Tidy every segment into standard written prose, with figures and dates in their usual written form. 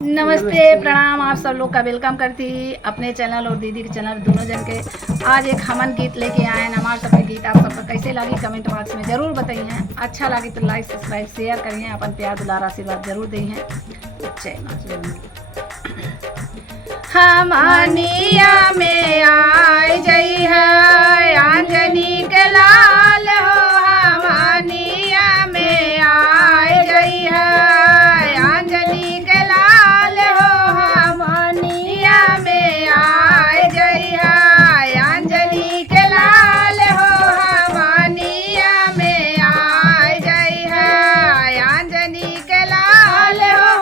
नमस्ते प्रणाम, आप सब लोग का वेलकम करती अपने चैनल और दीदी के चैनल दोनों जन के। आज एक हमन गीत लेके आए हैं। हमारे सबके गीत आप सबका कैसे लगी कमेंट बॉक्स में जरूर बताइए। अच्छा लगे तो लाइक सब्सक्राइब शेयर करिए, अपन प्यार दुलार आशीर्वाद जरूर दिए। जय माँ। हमनिया में आए जई है अंजनी के लाल हो, हमनिया में आए जई है अंजनी के लाल हो, हमनिया में आए जई है अंजनी के लाल हो, हमनिया में आए जई है अंजनी के लाल हो,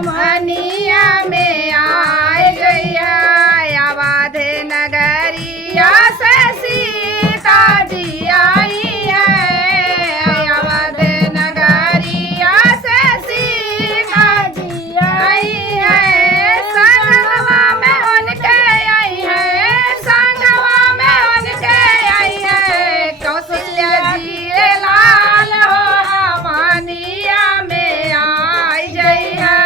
हमनिया में आए जई है। आबाद नगरिया से सीता जी आई है, आबाद नगरिया से सीता जी आई है। संगवा में उनके आई है, संगवा में उनके आई है। कौशल्या जी लाल हो, हमनिया में आई जई है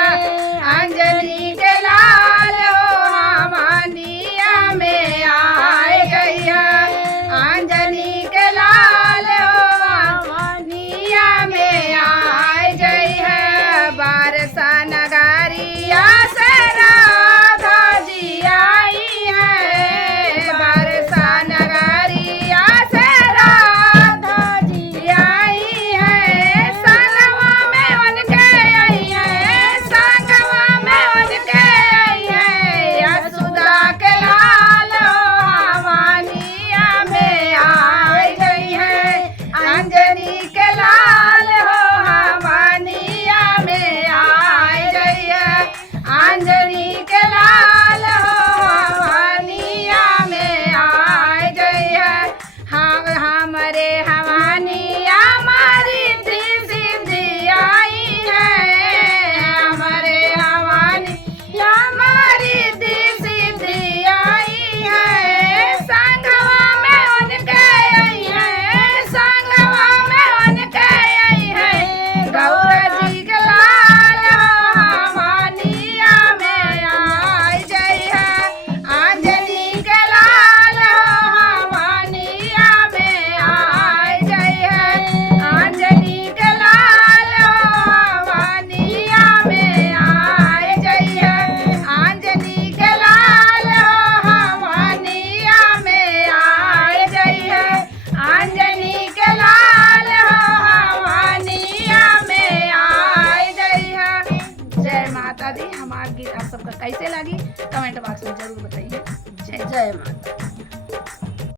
अंजनी के लाल हो, हमनिया में आए गई है अंजनी के लाल हो, हमनिया में आए गई है। बारसा नगरिया से राधा जी आई है, बारसा नगरिया से राधा जी आई है। संगवा में उनके आई है, संगवा में उनके आई है। यशोदा के लाल हो, हमनिया में आए गई है अंजनी के लाल हो, हमनिया में आए गई है अंजनी के लाल हो, हमनिया में आए गई है। हमरे हमनिया हमारी सिद्धि आई है, हमरे हमनिया हमारी सिद्धि आई है। संगवा में उनके आई है, संगवा में उनके आई है। गौरा जी के लाल हो, हमनिया में आई गई है अंजनी के लाल हो, हमनिया में आई गई है अंजनी के लाल हो, हमनिया में आई गई है अंजनी के लाल हो, हमनिया में आई गई है अंजनी के लाल हो, हमनिया में आई गई है। जय माता दी। हमारा गीत आप सबका कैसे लगी कमेंट बॉक्स में जरूर बताइए। जय जय माता।